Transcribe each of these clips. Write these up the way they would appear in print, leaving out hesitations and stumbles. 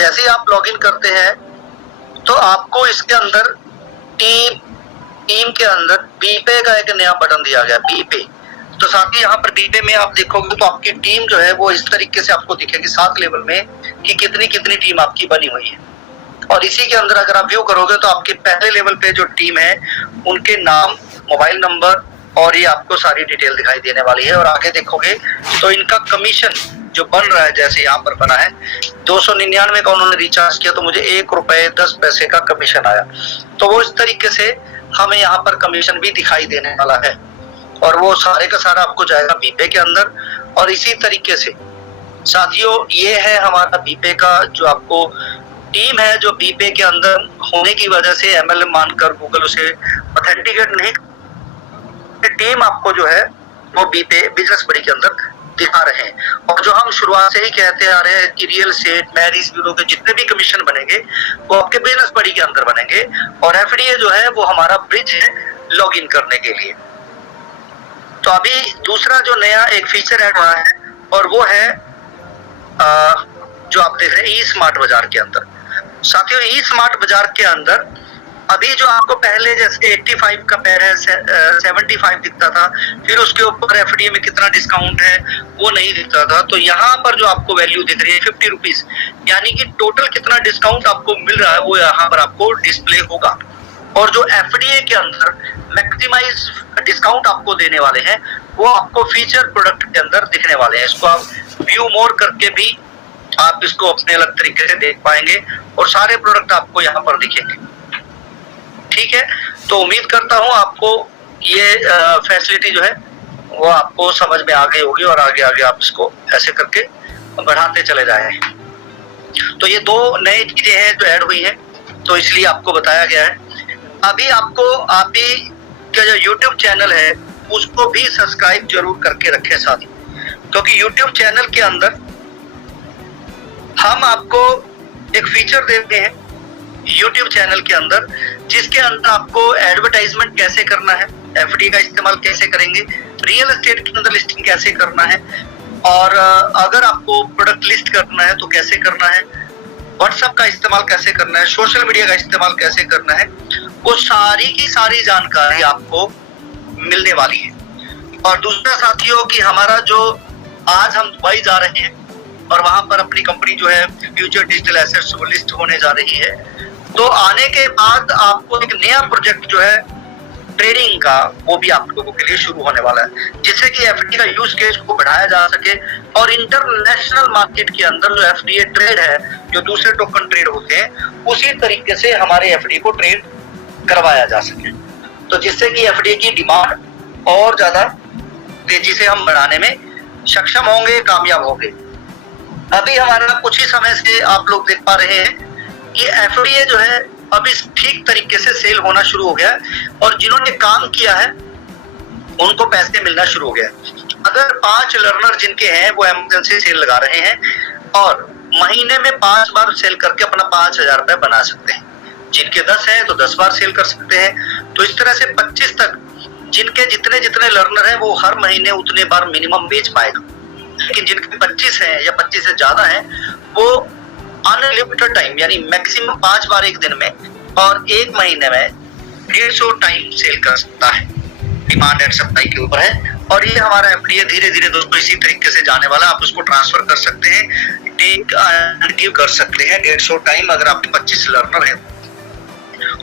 जैसे ही आप लॉगिन करते हैं तो आपको इसके अंदर टीम के अंदर बीपे का एक नया बटन दिया गया, बीपे। तो साथ ही यहाँ पर बीपे में आप देखोगे तो आपकी टीम जो है वो इस तरीके से आपको दिखेगी 7 लेवल में कि कितनी कितनी टीम आपकी बनी हुई है। और इसी के अंदर अगर आप व्यू करोगे तो आपके पहले लेवल पे जो टीम है उनके नाम, मोबाइल नंबर और ये आपको सारी डिटेल दिखाई देने वाली है। और आगे देखोगे तो इनका कमीशन जो बन रहा है, जैसे यहाँ पर बना है 299 का उन्होंने रिचार्ज किया तो मुझे 1 रुपए 10 पैसे का कमीशन आया। तो वो इस तरीके से हमें यहाँ पर कमीशन भी दिखाई देने वाला है और वो सारे का सारा आपको जाएगा बीपे के अंदर। और इसी तरीके से साथियों ये है हमारा बीपे का जो आपको टीम है, जो बीपे के अंदर होने की वजह से एमएलएम मानकर गूगल उसे ऑथेंटिकेट नहीं, टीम आपको जो है वो बीपे बिजनेस बड़ी के अंदर दिखा रहे हैं। और जो हम शुरुआत से ही कहते आ रहे हैं कि रियल एस्टेट, मैरिज ब्यूरो के जितने भी कमीशन बनेंगे वो आपके बिजनेस बड़ी के अंदर बनेंगे। और एफडीए जो है वो हमारा ब्रिज है लॉगिन करने के लिए। तो अभी दूसरा जो नया एक फीचर ऐड हुआ है और वो है जो आप देख रहे हैं ई स्मार्ट बाजार के अंदर। साथियों ई स्मार्ट बाजार के अंदर अभी जो आपको पहले जैसे 85 का पैर है 75 दिखता था, फिर उसके ऊपर एफडीए में कितना डिस्काउंट है वो नहीं दिखता था। तो यहाँ पर जो आपको वैल्यू दिख रही है 50 रुपीज, यानी कि टोटल कितना डिस्काउंट आपको मिल रहा है वो यहाँ पर आपको डिस्प्ले होगा। और जो एफडीए के अंदर मैक्सिमाइज डिस्काउंट आपको देने वाले हैं वो आपको फीचर प्रोडक्ट के अंदर दिखने वाले हैं। इसको आप व्यू मोर करके भी आप इसको अपने अलग तरीके से देख पाएंगे और सारे प्रोडक्ट आपको यहाँ पर दिखेंगे। ठीक है, तो उम्मीद करता हूँ आपको ये फैसिलिटी जो है वो आपको समझ में आ गई होगी और आगे आगे आप इसको ऐसे करके बढ़ाते चले जाएं। तो ये 2 नई चीजें हैं जो ऐड हुई है, तो इसलिए आपको बताया गया है। अभी आपको आप ही का जो YouTube चैनल है उसको भी सब्सक्राइब जरूर करके रखें साथी, क्योंकि YouTube चैनल के अंदर हम आपको एक फीचर देते हैं YouTube चैनल के अंदर, जिसके अंदर आपको एडवर्टाइजमेंट कैसे करना है, एफडी का इस्तेमाल कैसे करेंगे, रियल एस्टेट के अंदर लिस्टिंग कैसे करना है, और अगर आपको प्रोडक्ट लिस्ट करना है तो कैसे करना है, व्हाट्सएप का इस्तेमाल कैसे करना है, सोशल मीडिया का इस्तेमाल कैसे करना है, वो सारी की सारी जानकारी आपको मिलने वाली है। और दूसरा साथियों कि हमारा जो आज हम दुबई जा रहे हैं और वहां पर अपनी कंपनी जो है फ्यूचर डिजिटल एसेट्स वो लिस्ट होने जा रही है, तो आने के बाद आपको एक नया प्रोजेक्ट जो है ट्रेडिंग का वो भी आप लोगों के लिए शुरू होने वाला है, जिससे कि एफडी का यूज केस को बढ़ाया जा सके और इंटरनेशनल मार्केट के अंदर जो एफडीए ट्रेड है, जो दूसरे टोकन ट्रेड होते हैं, उसी तरीके से हमारे एफडी को ट्रेड करवाया जा सके, तो जिससे कि एफडी की डिमांड और ज्यादा तेजी से हम बढ़ाने में सक्षम होंगे, कामयाब होंगे। अभी हमारा कुछ ही समय से आप लोग देख पा रहे हैं कि एफडीए जो है अभी ठीक तरीके से सेल होना शुरू हो गया और जिन्होंने काम किया है उनको पैसे मिलना शुरू हो गया। अगर 5 लर्नर जिनके हैं वो इमरजेंसी सेल लगा रहे हैं और महीने में 5 बार सेल करके अपना 5000 रुपए बना सकते हैं। जिनके 10 हैं तो 10 बार सेल कर सकते हैं। तो इस तरह से 25 तक जिनके जितने जितने लर्नर हैं वो हर महीने उतने बार मिनिमम बेच पाएगा। लेकिन जिनके 25 हैं या 25 से ज्यादा हैं वो अनलिमिटेड टाइम यानी मैक्सिमम 5 बार एक दिन में और एक महीने में 150 टाइम सेल कर सकता है। डिमांड एंड सप्लाई के ऊपर है और ये हमारा एफडीए धीरे धीरे दोस्तों इसी तरीके से जाने वाला। आप उसको ट्रांसफर कर सकते हैं, टेक एंड गिव कर सकते हैं 150 टाइम अगर आपके 25 लर्नर है।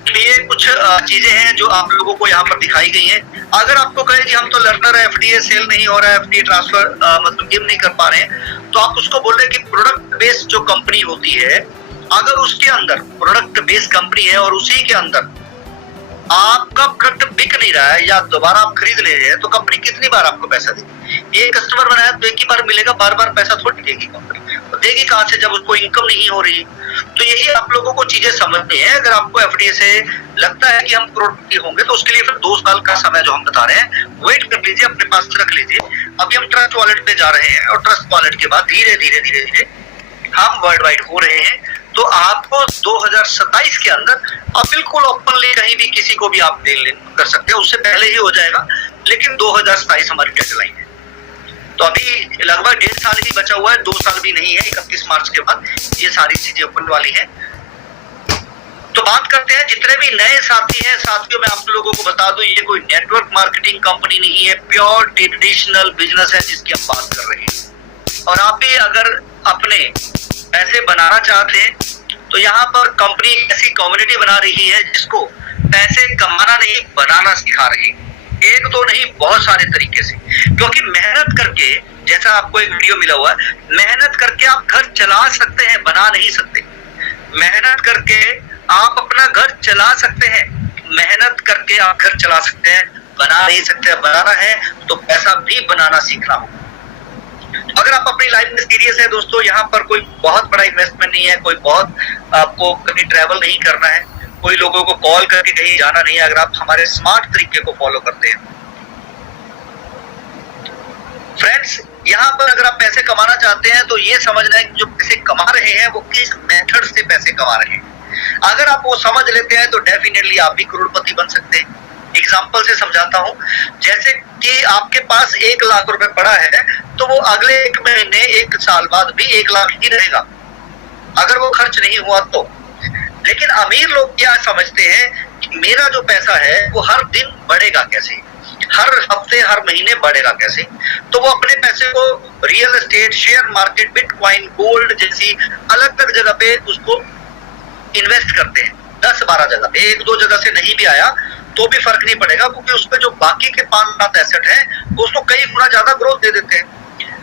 तो ये कुछ चीजें हैं जो आप लोगों को यहाँ पर दिखाई गई हैं। अगर आपको कहे कि हम तो लर्नर है, एफडीए सेल नहीं हो रहा है, एफडीए ट्रांसफर मतलब गिव नहीं कर पा रहे हैं, तो आप उसको बोल रहे हैं कि प्रोडक्ट बेस्ड जो कंपनी होती है, अगर उसके अंदर प्रोडक्ट बेस्ड कंपनी है और उसी के अंदर आपका प्रोडक्ट बिक नहीं रहा है या दोबारा आप खरीद ले रहे हैं, तो कंपनी कितनी बार आपको पैसा देगी? एक कस्टमर बनाया तो एक ही बार मिलेगा, बार बार पैसा थोड़ी देगी कंपनी, तो देगी कहाँ से जब उसको इनकम नहीं हो रही। तो यही आप लोगों को चीजें समझनी है। अगर आपको एफडीए से लगता है कि हम करोड़पति होंगे तो उसके लिए फिर 2 साल का समय जो हम बता रहे हैं वेट कर लीजिए, अपने पास रख लीजिए। अभी हम ट्रस्ट वॉलेट पे जा रहे हैं और ट्रस्ट वॉलेट के बाद धीरे धीरे धीरे धीरे हम वर्ल्ड वाइड हो रहे हैं। तो आपको 2027 के अंदर आप बिल्कुल ओपनली कहीं भी किसी को भी आप डील कर सकते हैं, उससे पहले ही हो जाएगा, लेकिन 2027 हमारी डेडलाइन है। तो अभी लगभग 1.5 साल ही बचा हुआ है, 2 साल भी नहीं है, 31 मार्च के बाद ये सारी चीजें ओपन वाली है। तो बात करते हैं जितने भी नए साथी हैं, साथियों मैं आप लोगों को बता दूं ये कोई नेटवर्क मार्केटिंग कंपनी नहीं है, प्योर ट्रेडिशनल बिजनेस है जिसकी हम बात कर रहे हैं। और आप भी अगर अपने पैसे बनाना चाहते हैं तो यहाँ पर कंपनी ऐसी कम्युनिटी बना रही है जिसको पैसे कमाना नहीं बनाना सिखा रही है, एक दो नहीं बहुत सारे तरीके से। क्योंकि मेहनत करके, जैसा आपको एक वीडियो मिला हुआ है, मेहनत करके आप घर चला सकते हैं, बना नहीं सकते। मेहनत करके आप अपना घर चला सकते हैं, मेहनत करके आप घर चला सकते हैं, बना नहीं सकते। बनाना है तो पैसा भी बनाना सीखना होगा। अगर आप अपनी लाइफ में सीरियस है दोस्तों, यहाँ पर कोई बहुत बड़ा इन्वेस्टमेंट नहीं है, कोई बहुत आपको कहीं ट्रैवल नहीं करना है, कोई लोगों को कॉल करके कहीं जाना नहीं है। अगर आप हमारे स्मार्ट तरीके को फॉलो करते हैं फ्रेंड्स, यहाँ पर अगर आप पैसे कमाना चाहते हैं तो ये समझना है कि जो पैसे कमा रहे हैं वो किस मेथड से पैसे कमा रहे हैं। अगर आप वो समझ लेते हैं तो डेफिनेटली आप भी करोड़पति बन सकते हैं। एग्जाम्पल से समझाता हूँ, जैसे कि आपके पास 1 लाख रुपए पड़ा है तो वो अगले 1 महीने 1 साल बाद भी 1 लाख ही रहेगा अगर वो खर्च नहीं हुआ तो। लेकिन अमीर लोग क्या समझते हैं कि मेरा जो पैसा है वो हर दिन बढ़ेगा कैसे, हर हफ्ते हर महीने बढ़ेगा कैसे। तो वो अपने पैसे को real estate, share market, bitcoin, gold जैसी अलग अलग जगह पे उसको इन्वेस्ट करते हैं, 10-12 जगह पे। 1-2 जगह से नहीं भी आया तो भी फर्क नहीं पड़ेगा, क्योंकि उसपे जो बाकी के 5-7 एसेट हैं उसको कई गुना ज्यादा ग्रोथ दे देते हैं।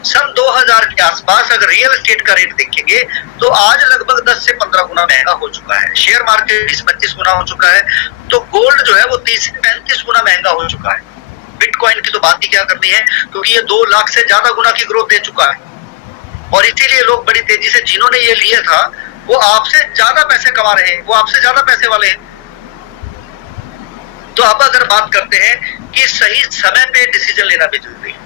सन 2000 के आसपास अगर रियल एस्टेट का रेट देखेंगे तो आज लगभग 10 से 15 गुना महंगा हो चुका है, शेयर मार्केट 20-25 गुना हो चुका है, तो गोल्ड जो है वो 30 से 35 गुना महंगा हो चुका है। बिटकॉइन की तो बात ही क्या करनी है, क्योंकि ये 2 लाख से ज्यादा गुना की ग्रोथ दे चुका है। और इसीलिए लोग बड़ी तेजी से, जिन्होंने ये लिया था वो आपसे ज्यादा पैसे कमा रहे हैं, वो आपसे ज्यादा पैसे वाले हैं। तो अब अगर बात करते हैं कि सही समय पे डिसीजन लेना भी जरूरी है,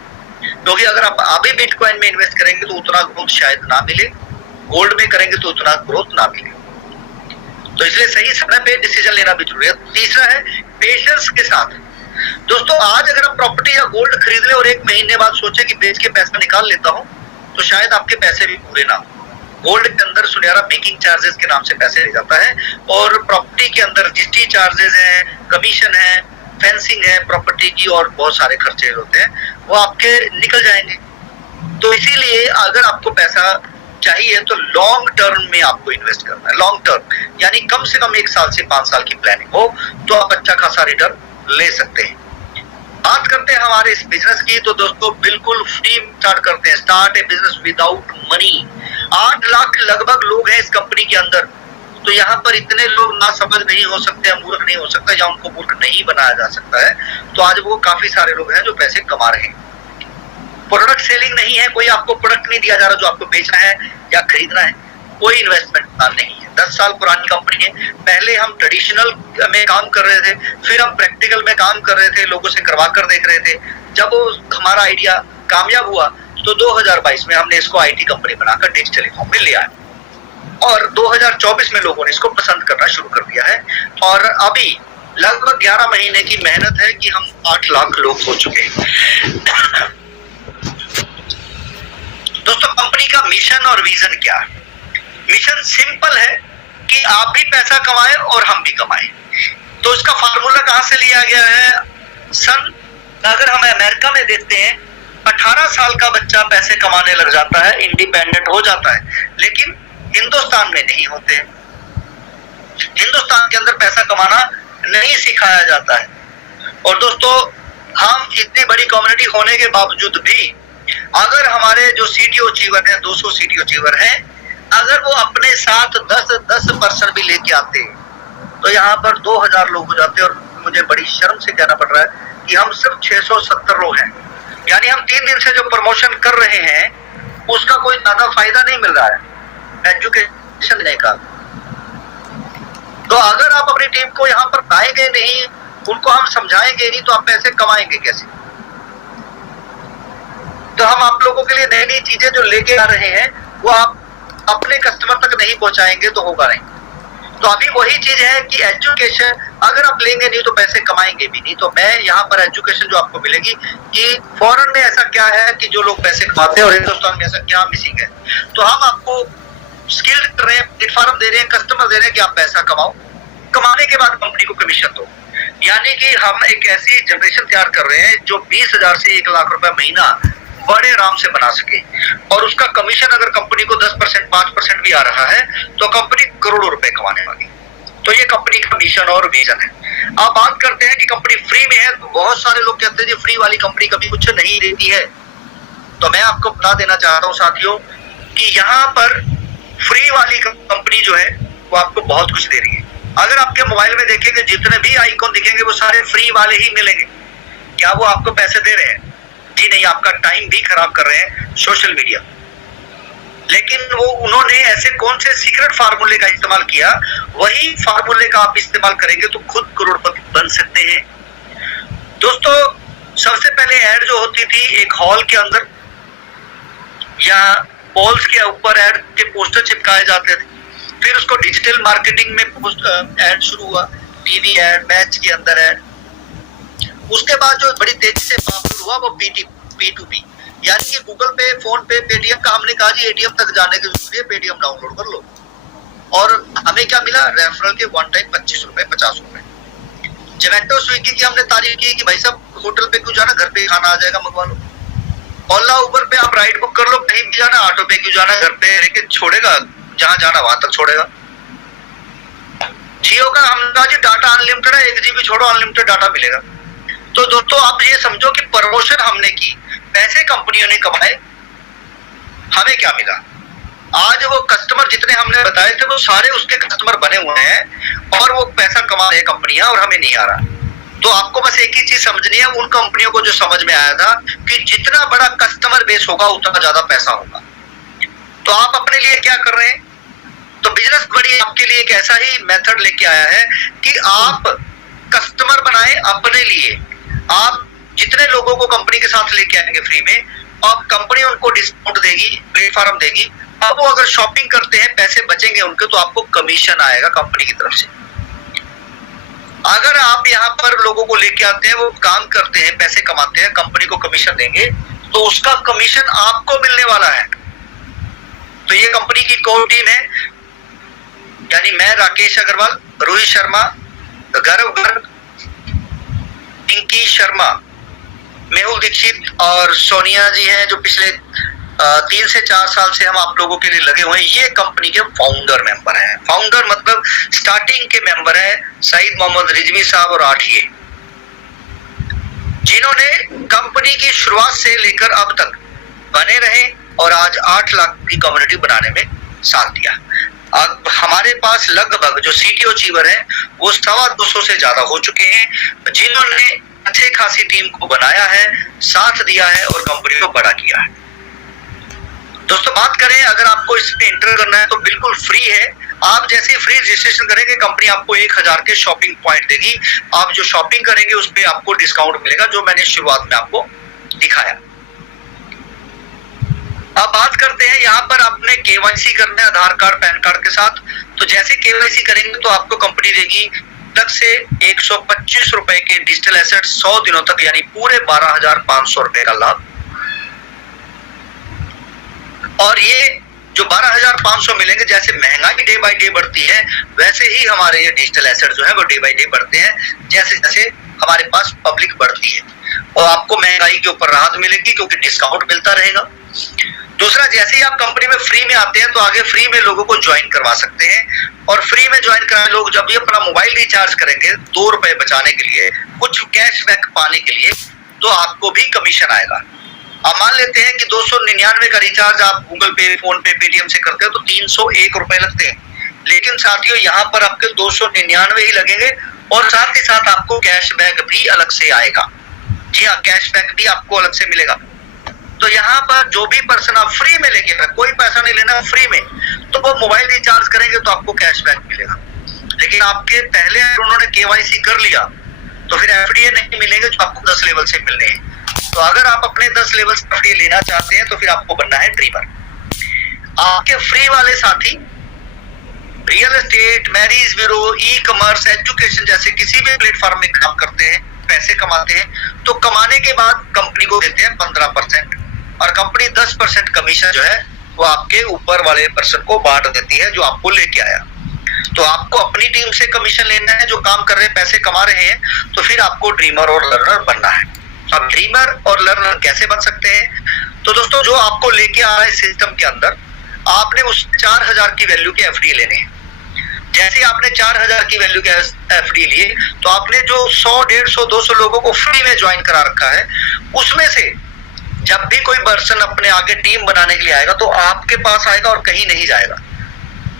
क्योंकि अगर आप अभी बिटकॉइन में इन्वेस्ट करेंगे तो उतना ग्रोथ शायद ना मिले, गोल्ड में करेंगे तो उतना ग्रोथ ना मिले। तो इसलिए सही समय पे डिसीजन लेना भी जरूरी है। तीसरा है पेशेंस के साथ। दोस्तों आज अगर आप प्रॉपर्टी या गोल्ड खरीद ले और 1 महीने बाद सोचे कि बेच के पैसा निकाल लेता हूं, तो शायद आपके पैसे भी पूरे ना हो। गोल्ड के अंदर सुनहरा मेकिंग चार्जेस के नाम से पैसे ले जाता है, और प्रॉपर्टी के अंदर रजिस्ट्री चार्जेस है, कमीशन है, फेंसिंग है प्रॉपर्टी की, और बहुत सारे खर्चे होते हैं, वो आपके निकल जाएंगे। तो इसीलिए अगर आपको पैसा चाहिए तो लॉन्ग टर्म में आपको इन्वेस्ट करना है। लॉन्ग टर्म यानी कम से कम 1 साल से 5 साल की प्लानिंग हो तो आप अच्छा खासा रिटर्न ले सकते हैं। बात करते हैं हमारे इस बिजनेस की, तो दोस्तों बिल्कुल फ्री स्टार्ट करते हैं। स्टार्ट ए बिजनेस विदाउट मनी। 8 लाख लगभग लोग हैं इस कंपनी के अंदर, तो यहाँ पर इतने लोग ना समझ नहीं हो सकते, मूर्ख नहीं हो सकता, या उनको मूर्ख नहीं बनाया जा सकता है। तो आज वो काफी सारे लोग हैं जो पैसे कमा रहे हैं। प्रोडक्ट सेलिंग नहीं है, कोई आपको प्रोडक्ट नहीं दिया जा रहा जो आपको बेचना है या खरीदना है, कोई इन्वेस्टमेंट प्लान नहीं है। 10 साल पुरानी कंपनी है। पहले हम ट्रेडिशनल में काम कर रहे थे, फिर हम प्रैक्टिकल में काम कर रहे थे, लोगों से करवा कर देख रहे थे। जब हमारा आइडिया कामयाब हुआ तो 2022 में हमने इसको आईटी कंपनी बनाकर डिश टेलीकॉम में ले आए, और 2024 में लोगों ने इसको पसंद करना शुरू कर दिया है। और अभी लगभग 11 महीने की मेहनत है कि हम 8 लाख लोग हो चुके हैं। दोस्तों कंपनी का मिशन और विजन क्या है? मिशन सिंपल है कि आप भी पैसा कमाएं और हम भी कमाएं। तो इसका फार्मूला कहां से लिया गया है? अगर हम अमेरिका में देखते हैं 18 साल का बच्चा पैसे कमाने लग जाता है, इंडिपेंडेंट हो जाता है, लेकिन हिंदुस्तान में नहीं होते। हिंदुस्तान के अंदर पैसा कमाना नहीं सिखाया जाता है। और दोस्तों हम इतनी बड़ी कम्युनिटी होने के बावजूद भी अगर हमारे जो सीटीओ अचीवर हैं, 200 सीटीओ अचीवर हैं, अगर वो अपने साथ 10% भी लेके आते तो यहाँ पर 2000 लोग हो जाते। और मुझे बड़ी शर्म से कहना पड़ रहा है कि हम सिर्फ 670 लोग हैं। यानी हम 3 दिन से जो प्रमोशन कर रहे हैं उसका कोई ज्यादा फायदा नहीं मिल रहा है एजुकेशन देने का। तो अगर आप अपनी टीम को यहाँ पर लाएंगे नहीं, उनको हम समझाएंगे नहीं, तो आप पैसे कमाएंगे कैसे? तो हम आप लोगों के लिए नई नई चीजें जो लेके आ रहे हैं वो आप अपने कस्टमर तक नहीं पहुंचाएंगे तो होगा नहीं। तो अभी वही चीज है कि एजुकेशन अगर आप लेंगे नहीं तो पैसे कमाएंगे भी नहीं। तो मैं यहाँ पर एजुकेशन जो आपको मिलेगी कि फॉरेन में ऐसा क्या है कि जो लोग पैसे कमाते हैं और हिंदुस्तान में ऐसा क्या मिसिंग है। तो हम आपको स्किल्ड कर रहे हैं, प्लेटफॉर्म दे रहे हैं, कस्टमर दे रहे हैं कि आप पैसा कमाओ, कमाने के बाद कंपनी को कमीशन दो। यानी कि हम एक ऐसी जनरेशन तैयार कर रहे हैं जो 20,000 से 1 लाख रुपए महीना बड़े आराम से बना सके, और उसका कमीशन अगर कंपनी को 10%, 5% भी आ रहा है तो कंपनी करोड़ों रुपए कमाने वाली। तो ये कंपनी का मिशन और विजन है। आप बात करते हैं कि कंपनी फ्री में है, तो बहुत सारे लोग कहते हैं फ्री वाली कंपनी कभी कुछ नहीं देती है। तो मैं आपको बता देना चाहता हूँ साथियों कि यहाँ पर फ्री वाली कंपनी जो है वो आपको बहुत कुछ दे रही है। अगर आपके मोबाइल में देखेंगे जितने भी आइकॉन दिखेंगे वो सारे फ्री वाले ही मिलेंगे। क्या वो आपको पैसे दे रहे हैं? जी नहीं, आपका टाइम भी खराब कर रहे हैं सोशल मीडिया। लेकिन वो उन्होंने ऐसे कौन से सीक्रेट फार्मूले का इस्तेमाल किया, वही फार्मूले का आप इस्तेमाल करेंगे तो खुद करोड़पति बन सकते हैं। दोस्तों, सबसे पहले ऐड जो होती थी एक हॉल के अंदर या वॉल्स के ऊपर ऐड के पोस्टर चिपकाए जाते थे। फिर उसको डिजिटल मार्केटिंग में ऐड शुरू हुआ, टीवी ऐड, मैच के अंदर ऐड। उसके बाद जो बड़ी तेजी से पॉपुलर हुआ वो P2P, यानी कि गूगल पे, फोन पे, पेटीएम का हमने कहा जी एटीएम तक जाने के लिए पेटीएम डाउनलोड कर लो, और हमें क्या मिला? रेफरल के वन टाइम 25 रुपए, 50 रुपए। जोमेटो, स्विगी की हमने तारीफ की कि भाई साहब होटल पे क्यों जाना, घर पे खाना आ जाएगा, मंगवा लो। ओला, उबर पे आप राइड बुक कर लो, कहीं भी जाना, ऑटो पे क्यों जाना, घर पे लेके छोड़ेगा, जहां जाना वहां तक छोड़ेगा। जियो का हमने कहा जी डाटा अनलिमिटेड है, 1 GB छोड़ो अनलिमिटेड डाटा मिलेगा। तो दोस्तों आप ये समझो कि प्रमोशन हमने की, पैसे कंपनियों ने कमाए, हमें क्या मिला? आज वो कस्टमर जितने हमने बताए थे वो सारे उसके कस्टमर बने हुए हैं और वो पैसा कमा रहे हैं कंपनियां, और हमें नहीं आ रहा। तो आपको बस एक ही चीज समझनी है, उन कंपनियों को जो समझ में आया था कि जितना बड़ा कस्टमर बेस होगा उतना ज्यादा पैसा होगा। तो आप अपने लिए क्या कर रहे हैं? तो बिजनेस बड़ी आपके लिए एक ऐसा ही मेथड लेके आया है कि आप कस्टमर बनाए अपने लिए। आप जितने लोगों को कंपनी के साथ लेके आएंगे फ्री में, अब कंपनी उनको डिस्काउंट देगी, प्लेटफॉर्म देगी। अब वो अगर शॉपिंग करते हैं, पैसे बचेंगे उनके, तो आपको कमीशन आएगा कंपनी की तरफ से। अगर आप यहाँ पर लोगों को लेके आते हैं, वो काम करते हैं, पैसे कमाते हैं, कंपनी को कमीशन देंगे, तो उसका कमीशन आपको मिलने वाला है। तो ये कंपनी की कोर टीम है, यानी मैं राकेश अग्रवाल, रोहित शर्मा, गौरव गर्ग, पिंकी शर्मा, मेहुल दीक्षित और सोनिया जी हैं जो पिछले 3 से 4 साल से हम आप लोगों के लिए लगे हुए हैं। ये कंपनी के फाउंडर मेंबर हैं। फाउंडर मतलब स्टार्टिंग के मेंबर हैं सईद मोहम्मद रिजवी साहब और आठिए, जिन्होंने कंपनी की शुरुआत से लेकर अब तक बने रहे और आज 8 लाख की कम्युनिटी बनाने में साथ दिया। अब हमारे पास लगभग जो सीटीओ अचीवर है वो 225 से ज्यादा हो चुके हैं, जिन्होंने अच्छी खासी टीम को बनाया है, साथ दिया है और कंपनी को बड़ा किया है। दोस्तों बात करें, अगर आपको इसमें एंटर करना है तो बिल्कुल फ्री है। आप जैसे फ्री रजिस्ट्रेशन करेंगे, कंपनी आपको 1000 के शॉपिंग पॉइंट देगी। आप जो शॉपिंग करेंगे उस पर आपको डिस्काउंट मिलेगा, जो मैंने शुरुआत में आपको दिखाया। अब बात करते हैं, यहाँ पर आपने केवाईसी करना है आधार कार्ड, पैन कार्ड के साथ। तो जैसे केवाईसी करेंगे तो आपको कंपनी देगी तक से 125 रुपए के डिजिटल एसेट 100 दिनों तक, यानी पूरे 12,500 रुपए का लाभ। और ये जो 12,500 मिलेंगे, जैसे महंगाई डे बाय डे बढ़ती है वैसे ही हमारे ये डिजिटल एसेट जो है वो डे बाय डे बढ़ते हैं, जैसे जैसे हमारे पास पब्लिक बढ़ती है। और आपको महंगाई के ऊपर राहत मिलेगी क्योंकि डिस्काउंट मिलता रहेगा। दूसरा, जैसे ही आप कंपनी में फ्री में आते हैं तो आगे फ्री में लोगों को ज्वाइन करवा सकते हैं। और फ्री में ज्वाइन कराने लोग जब भी अपना मोबाइल रिचार्ज करेंगे 2 रुपए बचाने के लिए, कुछ कैशबैक पाने के लिए, तो आपको भी कमीशन आएगा। अब मान लेते हैं कि 299 का रिचार्ज आप गूगल पे, फोन पे, पेटीएम से करते हो तो 301 रुपए लगते हैं। लेकिन साथियों यहाँ पर आपके 299 ही लगेंगे और साथ ही साथ आपको कैशबैक भी अलग से आएगा। जी हाँ, कैशबैक भी आपको अलग से मिलेगा। तो यहाँ पर जो भी पर्सन आप फ्री में लेके, कोई पैसा नहीं लेना, फ्री में, तो वो मोबाइल रिचार्ज करेंगे तो आपको कैशबैक मिलेगा। लेकिन आपके पहले उन्होंने केवाईसी कर लिया तो फिर एफडीए नहीं मिलेंगे जो आपको 10 लेवल से मिलने हैं। तो अगर आप अपने 10 लेवल से एफडीए लेना चाहते हैं तो फिर आपको बनना है ड्रीमर। आपके फ्री वाले साथी real estate, marriage bureau, e commerce, education जैसे किसी भी प्लेटफॉर्म में काम करते हैं, पैसे कमाते हैं, तो कमाने के बाद कंपनी को देते हैं 15% और कंपनी 10% कमीशन जो है वो आपके ऊपर वाले पर्सन को बांट देती है जो आपको लेके आया। तो आपको अपनी टीम से कमीशन लेना है, जो काम कर रहे हैं, पैसे कमा रहे हैं, तो फिर आपको ड्रीमर और लर्नर बनना है। अब ड्रीमर और लर्नर कैसे बन सकते हैं? तो दोस्तों, जो आपको लेके आ रहा है सिस्टम के अंदर, आपने उस 4000 की वैल्यू के एफडी लेने हैं। जैसे आपने 4000 की वैल्यू के एफडी लिए, तो आपने जो 100, 150, 200 लोगों को फ्री में ज्वाइन करा रखा है, उसमें से जब भी कोई पर्सन अपने आगे टीम बनाने के लिए आएगा तो आपके पास आएगा और कहीं नहीं जाएगा।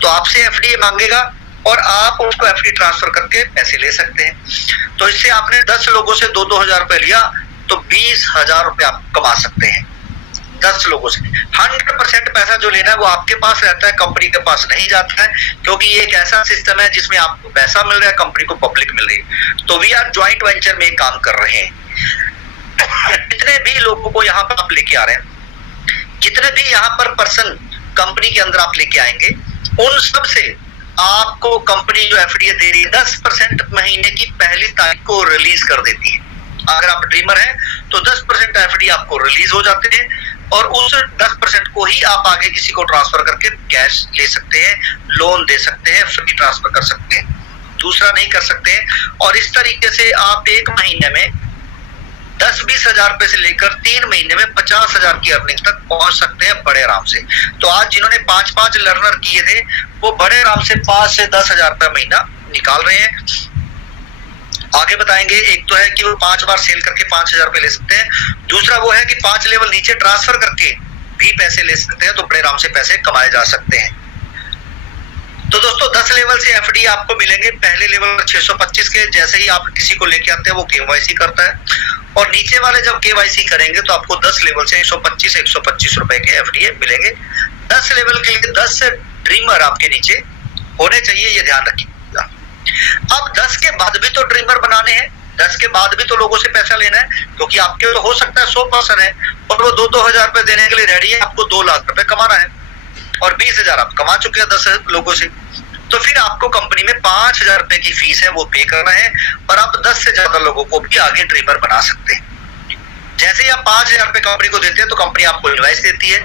तो आपसे एफडी मांगेगा और आप उसको एफडी ट्रांसफर करके पैसे ले सकते हैं। तो इससे आपने 10 लोगों से 2-2 हजार रुपए लिया तो 20,000 रुपए आप कमा सकते हैं 10 लोगों से। 100% पैसा जो लेना है वो आपके पास रहता है, कंपनी के पास नहीं जाता है, क्योंकि ये एक ऐसा सिस्टम है जिसमें आपको पैसा मिल रहा है, कंपनी को पब्लिक मिल रही है। तो वी आर ज्वाइंट वेंचर में काम कर रहे हैं। जितने भी लोगों को यहाँ पर आप लेके आ रहे हैं, जितने भी यहाँ पर पर्सन कंपनी के अंदर आप लेके आएंगे, उन सब से आपको कंपनी जो एफडी दे रही है 10% महीने की पहली तारीख को रिलीज कर देती है। अगर आप ड्रीमर हैं तो 10% एफडी आपको रिलीज हो जाते हैं और उस 10% को ही आप आगे किसी को ट्रांसफर करके कैश ले सकते हैं, लोन दे सकते हैं, फ्री ट्रांसफर कर सकते हैं, दूसरा नहीं कर सकते हैं। और इस तरीके से आप एक महीने में 10-20 हजार रुपए से लेकर 3 महीने में 50,000 की अर्निंग तक पहुंच सकते हैं बड़े आराम से। तो आज जिन्होंने 5-5 लर्नर किए थे वो बड़े आराम से 5 से 10 हजार रुपए महीना निकाल रहे हैं। आगे बताएंगे। एक तो है कि वो 5 बार सेल करके 5,000 रुपए ले सकते हैं, दूसरा वो है कि 5 लेवल नीचे ट्रांसफर करके भी पैसे ले सकते हैं, तो बड़े आराम से पैसे कमाए जा सकते हैं। तो दोस्तों 10 लेवल से एफडी आपको मिलेंगे। पहले लेवल 625 के, जैसे ही आप किसी को लेके आते हैं वो केवाईसी करता है और नीचे वाले जब केवाईसी करेंगे तो आपको 10 लेवल से 125 रुपए के एफडी मिलेंगे। 10 लेवल के लिए 10 ड्रीमर आपके नीचे होने चाहिए, ये ध्यान रखिएगा। अब 10 के बाद भी तो ड्रीमर बनाने हैं, 10 के बाद भी तो लोगों से पैसा लेना है, क्योंकि आपके तो हो सकता है 100 पर्सन है और वो 2-2 हजार रुपए देने के लिए रेडी है, आपको 2 लाख रुपए कमाना है और 20,000 आप कमा चुके हैं 10 लोगों से। तो फिर आपको कंपनी में 5,000 रुपए की फीस है वो पे करना है और आप 10 से ज्यादा लोगों को भी आगे ड्रीमर बना सकते हैं। जैसे ही आप 5,000 रुपए कंपनी को देते हैं तो कंपनी आपको इनवाइस देती है,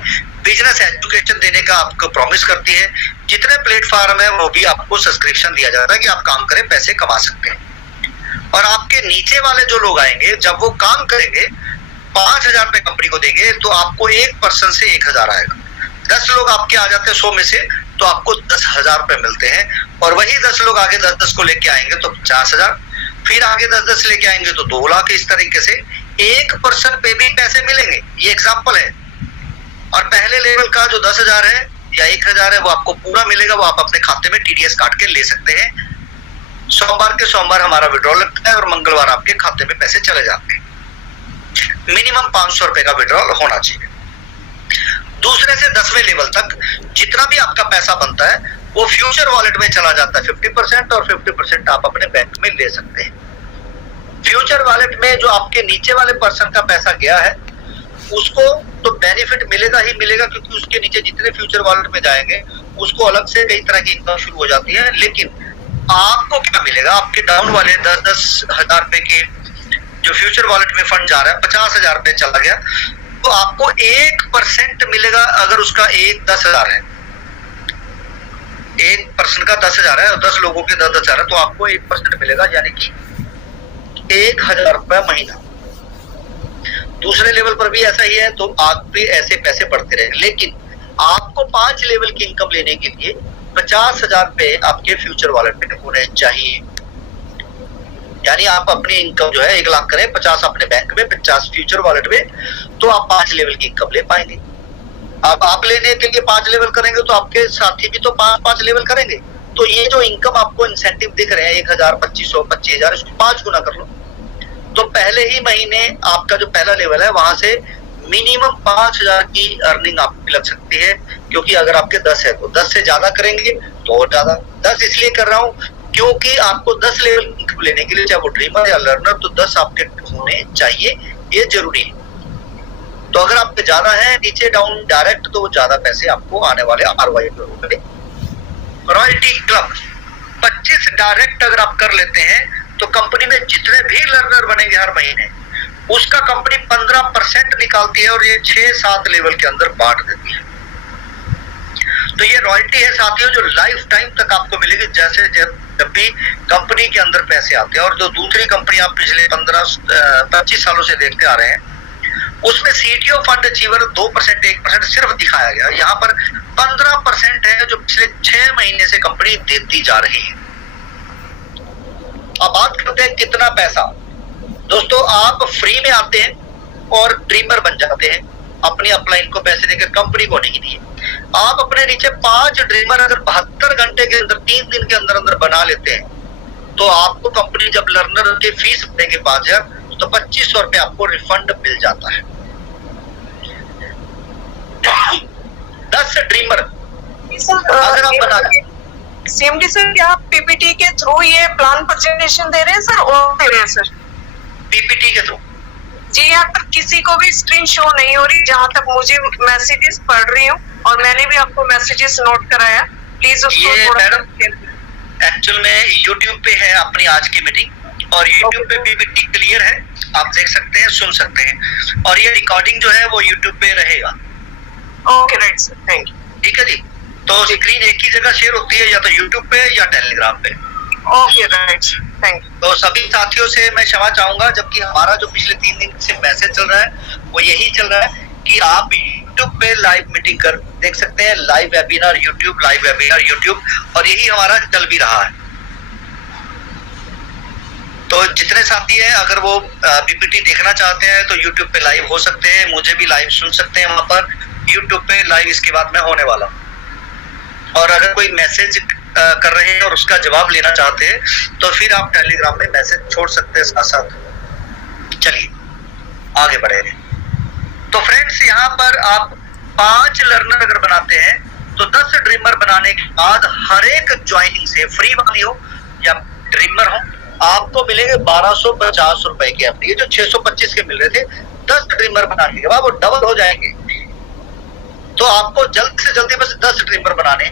बिजनेस एजुकेशन देने का आपको प्रॉमिस करती है। जितने प्लेटफॉर्म है वो भी आपको सब्सक्रिप्शन दिया जाता है कि आप काम करें, पैसे कमा सकते हैं। और आपके नीचे वाले जो लोग आएंगे, जब वो काम करेंगे 5,000 रुपए कंपनी को देंगे तो आपको एक पर्सन से 1,000 आएगा। 10 लोग आपके आ जाते हैं 100 में से तो आपको 10,000 रुपए मिलते हैं और वही 10 लोग आगे 10-10 को लेके आएंगे तो 50,000, फिर आगे 10-10 लेके आएंगे तो 2 लाख। इस तरीके से एक पर्सन पे भी पैसे मिलेंगे। ये एग्जांपल है। और पहले लेवल का जो 10,000 है या 1,000 है वो आपको पूरा मिलेगा, वो आप अपने खाते में टीडीएस काट के ले सकते हैं। सोमवार के सोमवार हमारा विड्रॉल लगता है और मंगलवार आपके खाते में पैसे चले जाते हैं। मिनिमम 500 रुपए का विड्रॉल होना चाहिए। दूसरे से 10वें लेवल तक जितना भी आपका पैसा बनता है वो फ्यूचर वॉलेट में चला जाता है 50% और 50% आप अपने बैंक में ले सकते हैं। फ्यूचर वॉलेट में जो आपके नीचे वाले पर्सन का पैसा गया है उसको तो बेनिफिट मिलेगा ही मिलेगा, क्योंकि उसके नीचे जितने फ्यूचर वॉलेट में जाएंगे उसको अलग से कई तरह की इनकम शुरू हो जाती है। लेकिन आपको क्या मिलेगा? आपके डाउन वाले 10-10 हजार रुपए के जो फ्यूचर वॉलेट में फंड जा रहा है, 50,000 रुपए चला गया तो आपको 1% मिलेगा। अगर उसका 10,000 है, एक पर्सन का 10,000 है और 10 लोगों के 10,000 है तो आपको 1% मिलेगा, यानी कि 1,000 रुपए महीना। दूसरे लेवल पर भी ऐसा ही है, तो आप पे ऐसे पैसे बढ़ते रहे। लेकिन आपको 5 लेवल की इनकम लेने के लिए 50,000 रुपए आपके फ्यूचर वॉलेट में होने चाहिए। यानी आप अपनी इनकम जो है 1 लाख करें, 50 अपने बैंक में, 50 फ्यूचर वॉलेट में, तो आप 5 लेवल की इनकम ले पाएंगे। अब आप लेने के लिए 5 लेवल करेंगे तो आपके साथी भी तो 5-5 लेवल करेंगे। तो ये जो इनकम आपको इंसेंटिव दिख रहे हैं 1,000, 2,500, 25,000, इसको 5 गुना कर लो। तो पहले ही महीने आपका जो पहला लेवल है वहां से मिनिमम 5,000 की अर्निंग आपकी लग सकती है, क्योंकि अगर आपके 10 है तो 10 से ज्यादा करेंगे तो और ज्यादा। 10 इसलिए कर रहा हूँ क्योंकि आपको 10 लेवल लेने के लिए, चाहे वो ड्रीमर या लर्नर, तो 10 आपके होने चाहिए, ये जरूरी है। तो अगर आपके ज्यादा है नीचे डाउन डायरेक्ट तो वो ज्यादा पैसे आपको आने वाले ROI पे होंगे। रॉयल्टी क्लब 25 डायरेक्ट अगर आप कर लेते हैं तो कंपनी में जितने भी लर्नर बनेंगे हर महीने उसका कंपनी 15% निकालती है और ये 6-7 लेवल के अंदर बांट देती है। तो ये रॉयल्टी है साथियों जो लाइफ टाइम तक आपको मिलेगी, जैसे जब भी कंपनी के अंदर पैसे आते हैं। और जो दूसरी कंपनी आप पिछले 15-25 सालों से देखते आ रहे हैं उसमें सीटीओ फंड अचीवर 2% 1% सिर्फ दिखाया गया, यहाँ पर 15% है जो पिछले 6 महीने से कंपनी देती जा रही है। अब बात करते हैं कितना पैसा। दोस्तों आप फ्री में आते हैं और ड्रीमर बन जाते हैं, अपनी अपलाइन को पैसे देकर, कंपनी को नहीं दिए। आप अपने नीचे 5 ड्रीमर अगर 72 घंटे के अंदर 3 दिन के अंदर अंदर बना लेते हैं तो आपको कंपनी जब लर्नर की फीस देंगे 5000 तो 2500 रुपए आपको रिफंड मिल जाता है। 10 ड्रीमर अगर आप बना सीएमडी सर क्या आप पीपीटी के थ्रू ये प्लान प्रेजेंटेशन दे रहे हैं सर और दे रहे हैं सर? पीपीटी के थ्रू जी, यहाँ तक किसी को भी स्क्रीन शो नहीं हो रही, जहाँ तक मुझे मैसेजेस पढ़ रही हूँ और मैंने भी आपको मैसेजेस नोट कराया। प्लीज उसको मैडम एक्चुअल में यूट्यूब पे है अपनी आज की मीटिंग और यूट्यूब पे पीपीटी क्लियर है, आप देख सकते हैं, सुन सकते हैं और ये रिकॉर्डिंग जो है वो यूट्यूब पे रहेगा। Okay right sir, thank you. ठीक है जी, तो स्क्रीन एक ही जगह शेयर होती है, या तो यूट्यूब पे या टेलीग्राम पे। Okay right, thank you. तो सभी साथियों से मैं क्षमा चाहूंगा, जबकि हमारा जो पिछले 3 दिन से मैसेज चल रहा है वो यही चल रहा है कि आप यूट्यूब पे लाइव मीटिंग कर देख सकते हैं, live webinar YouTube, live webinar YouTube, और यही हमारा चल भी रहा है। तो जितने साथी हैं अगर वो पीपीटी देखना चाहते हैं तो यूट्यूब पे लाइव हो सकते हैं, मुझे भी लाइव सुन सकते हैं वहां पर यूट्यूब पे लाइव। इसके बाद मैं होने वाला हूँ और अगर कोई मैसेज कर रहे हैं और उसका जवाब लेना चाहते हैं तो फिर आप टेलीग्राम में मैसेज छोड़ सकते हैं साथ साथ। चलिए आगे बढ़े। तो फ्रेंड्स यहाँ पर आप 5 लर्नर अगर बनाते हैं तो 10 ड्रीमर बनाने के बाद हर एक ज्वाइनिंग से फ्री वाली हो या ड्रीमर हो आपको मिलेंगे 1250 रुपए के एफडी। ये जो 625 के मिल रहे थे 10 ड्रीमर बनाने के बाद वो डबल हो जाएंगे। तो आपको जल्द से जल्दी बस 10 ड्रीमर बनाने,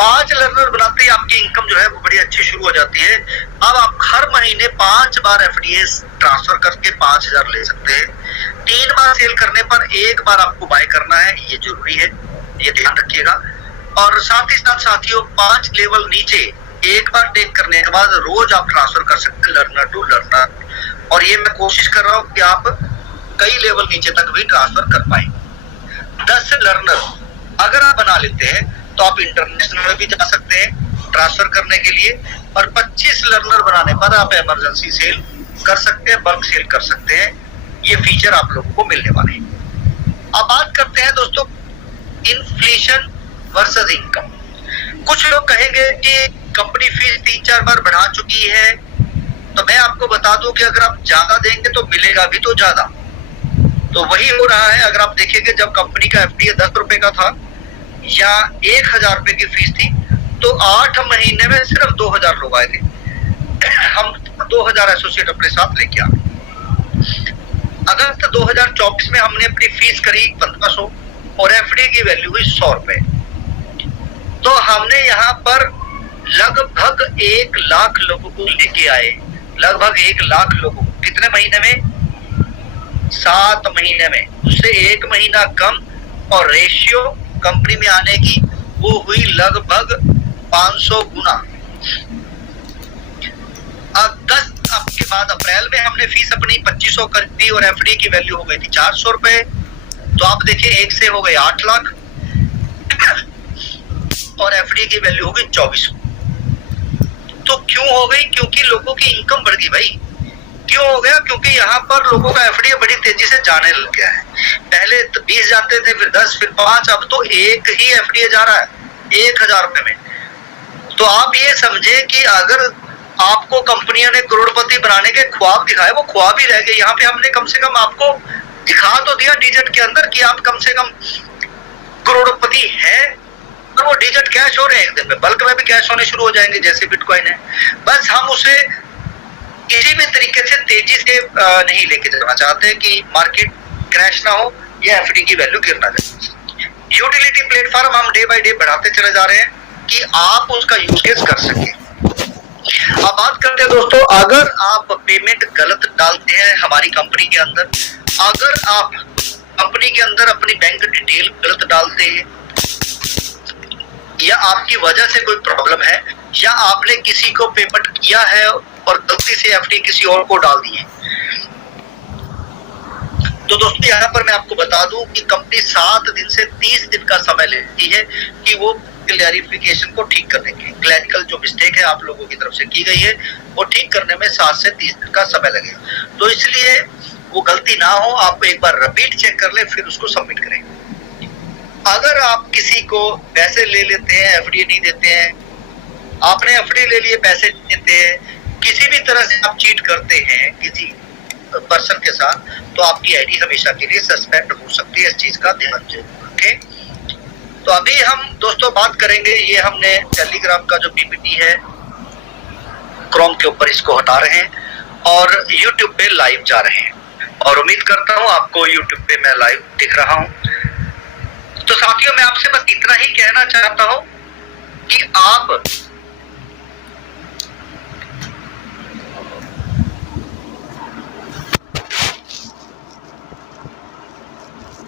5 लर्नर बनाते ही आपकी इनकम जो है वो बड़ी अच्छी शुरू हो जाती है। अब आप हर महीने 5 बार एफडीएस ट्रांसफर करके 5000 ले सकते हैं। 3 बार सेल करने पर 1 बार आपको बाय करना है, ये जरूरी है, ये ध्यान रखिएगा। और साथ ही साथ साथियों 5 लेवल नीचे 1 बार टेक करने के बाद रोज आप ट्रांसफर कर सकते हैं लर्नर टू लर्नर। और ये मैं कोशिश कर रहा हूँ कि आप कई लेवल नीचे तक भी ट्रांसफर कर पाए। 10 लर्नर अगर आप बना लेते हैं तो आप इंटरनेशनल में भी जा सकते हैं ट्रांसफर करने के लिए, और 25 लर्नर बनाने पर आप इमरजेंसी सेल कर सकते हैं, बल्क सेल कर सकते हैं। ये फीचर आप लोगों को मिलने वाले हैं। अब बात करते हैं दोस्तों इन्फ्लेशन वर्सेस इनकम। कुछ लोग कहेंगे कि कंपनी फीस 3-4 बार बढ़ा चुकी है, तो मैं आपको बता दूं कि अगर आप ज्यादा देंगे तो मिलेगा भी तो ज्यादा। तो वही हो रहा है। अगर आप देखेंगे जब कंपनी का एफडीए 10 रुपए का था या 1000 रुपए की फीस थी तो 8 महीने में सिर्फ 2000 लोग आए थे। हम 2000 एसोसिएट अपने साथ लेके आ गए। अगस्त 2024 में हमने अपनी फीस करी 1500 और एफडी की वैल्यू हुई 100 रुपए। तो हमने यहाँ पर लगभग 1 लाख लोगों को लेके आए, लगभग 1 लाख लोगों को। कितने महीने में? 7 महीने में। उससे 1 महीना कम, और रेशियो कंपनी में आने की वो हुई लगभग 500 गुना। अगस्त के बाद अप्रैल में हमने फीस अपनी 2500 कर दी और एफडी की वैल्यू हो गई थी 400 रुपए। तो आप देखिए 1 से हो गए 8 लाख और एफडी की वैल्यू हो गई 2400। तो क्यों हो गई? क्योंकि लोगों की इनकम बढ़ गई भाई। क्यों हो गया? क्योंकि यहाँ पर लोगों का एफडी बड़ी तेजी से जाने लग गया है। पहले 20 जाते थे, फिर 10, फिर 5, अब तो एक ही एफडी जा रहा है 1000 रुपए में। तो आप ये समझे कि अगर आपको कंपनियों ने करोड़पति बनाने के ख्वाब दिखाए, वो ख्वाब ही रह गए। यहाँ पे हमने कम से कम आपको दिखा तो दिया डिजिट के अंदर कि आप कम से कम करोड़पति है, और वो डिजिट कैश हो रहे हैं एक दिन में, बल्क में भी कैश होने शुरू हो जाएंगे जैसे बिटकॉइन है। बस हम उसे किसी भी तरीके से तेजी से नहीं लेके जाना चाहते कि मार्केट क्रैश ना हो या एफडी की वैल्यू गिर ना जाए। यूटिलिटी प्लेटफॉर्म हम डे बाय डे बढ़ाते चले जा रहे हैं। कि आप उसका यूजेस कर सके। अब बात करते हैं दोस्तों, अगर आप पेमेंट गलत डालते हैं हमारी कंपनी के अंदर, अगर आप कंपनी के अंदर अपनी बैंक डिटेल गलत डालते हैं, या आपकी वजह से कोई प्रॉब्लम है, या आपने किसी को पेमेंट किया है और गलती से एफडी किसी और को डाल दी है, तो दोस्तों यहाँ पर मैं आपको बता दूं कि कंपनी 7 दिन से 30 दिन का समय लेती है कि वो क्लैरिफिकेशन को ठीक करने के, क्लैरिकल जो मिस्टेक है आप लोगों की तरफ से की गई है वो ठीक करने में 7 से 30 दिन का समय लगेगा। तो इसलिए वो गलती ना हो, आप एक बार रिपीट चेक कर ले फिर उसको सबमिट करें। अगर आप किसी को पैसे ले लेते हैं, एफडी नहीं देते हैं, आपने एफडी ले लिए पैसे देते हैं, किसी भी तरह से आप चीट करते हैं किसी पर्सन के साथ, तो आपकी आईडी हमेशा के लिए सस्पेंड हो सकती है। इस चीज का ध्यान रखें। तो अभी हम दोस्तों बात करेंगे, ये हमने टेलीग्राम का जो पीपीटी है क्रोम के ऊपर इसको हटा रहे हैं और यूट्यूब पे लाइव जा रहे हैं, और उम्मीद करता हूं आपको यूट्यूब पे मैं लाइव दिख रहा हूं। तो साथियों, मैं आपसे बस इतना ही कहना चाहता हूं कि आप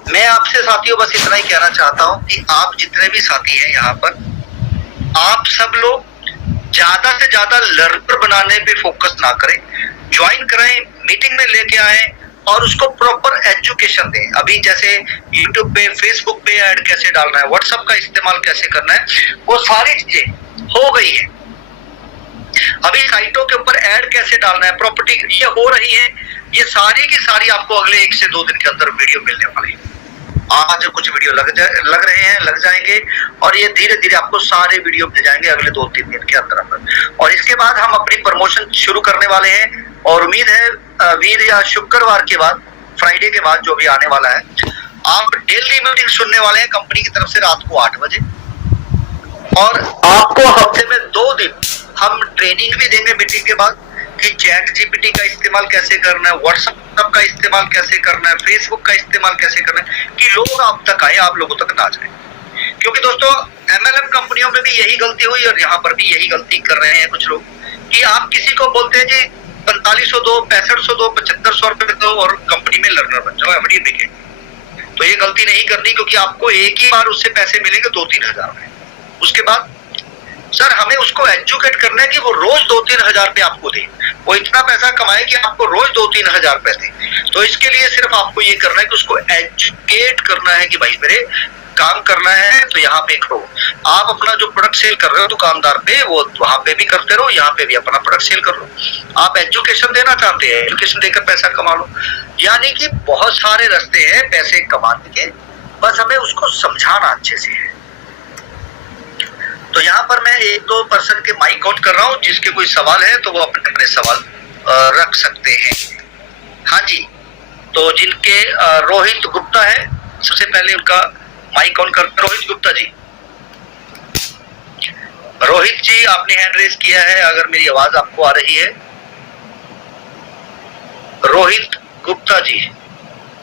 मैं आपसे साथियों बस इतना ही कहना चाहता हूं कि आप जितने भी साथी हैं यहाँ पर, आप सब लोग ज्यादा से ज्यादा लर्नर बनाने पे फोकस ना करें, ज्वाइन कराएं, मीटिंग में लेके आए और उसको प्रॉपर एजुकेशन दें। अभी जैसे यूट्यूब पे, फेसबुक पे ऐड कैसे डालना है, व्हाट्सएप का इस्तेमाल कैसे करना है, वो सारी चीजें हो गई है। अभी साइटों के ऊपर ऐड कैसे डालना है, प्रॉपर्टी ये हो रही है, ये सारी की सारी आपको अगले 1 से 2 दिन के अंदर वीडियो मिलने वाली है। आज कुछ वीडियो लग रहे हैं, लग जाएंगे, और ये धीरे धीरे आपको सारे वीडियो मिल जाएंगे अगले 2-3 दिन के अंदर। और इसके बाद हम अपनी प्रमोशन शुरू करने वाले हैं, और उम्मीद है वीर या शुक्रवार के बाद, फ्राइडे के बाद जो भी आने वाला है, आप डेली मीटिंग सुनने वाले हैं कंपनी की तरफ से रात को 8 बजे। और आपको हफ्ते में 2 दिन हम ट्रेनिंग भी देंगे मीटिंग के बाद कि चैट जीपीटी का इस्तेमाल कैसे करना है, व्हाट्सएप का इस्तेमाल कैसे करना है, फेसबुक का इस्तेमाल कैसे करना है, कि लोग आप तक आए, आप लोगों तक ना जाए। क्योंकि दोस्तों एमएलएम कंपनियों में भी यही गलती हुई और यहाँ पर भी यही गलती कर रहे हैं कुछ लोग, कि आप किसी को बोलते हैं जी 4500 दो, 6500 दो, 7500 रुपए दो और कंपनी में लर्नर बन जाओ, एफडी बिके। तो ये गलती नहीं करनी, क्योंकि आपको एक ही बार उससे पैसे मिलेंगे 2-3 हजार में। उसके बाद सर हमें उसको एजुकेट करना है कि वो रोज 2-3 हजार पे आपको दे, वो इतना पैसा कमाए कि आपको रोज 2-3 हजार पैसे। तो इसके लिए सिर्फ आपको ये करना है कि उसको एजुकेट करना है कि भाई मेरे काम करना है तो यहाँ पे करो। आप अपना जो प्रोडक्ट सेल कर रहे हो दुकानदार पे, वो वहां पे भी करते रहो, यहाँ पे भी अपना प्रोडक्ट सेल कर लो। आप एजुकेशन देना चाहते हैं, एजुकेशन देकर पैसा कमा लो। यानी कि बहुत सारे रास्ते हैं पैसे कमाने के, बस हमें उसको समझाना अच्छे से है। तो यहाँ पर मैं 1-2 पर्सन के माइक ऑन कर रहा हूँ, जिसके कोई सवाल है तो वो अपने अपने सवाल रख सकते हैं। हाँ जी, तो जिनके रोहित गुप्ता है, सबसे पहले उनका माइक ऑन करते। रोहित गुप्ता जी, रोहित जी आपने हैंड रेज किया है, अगर मेरी आवाज आपको आ रही है। रोहित गुप्ता जी।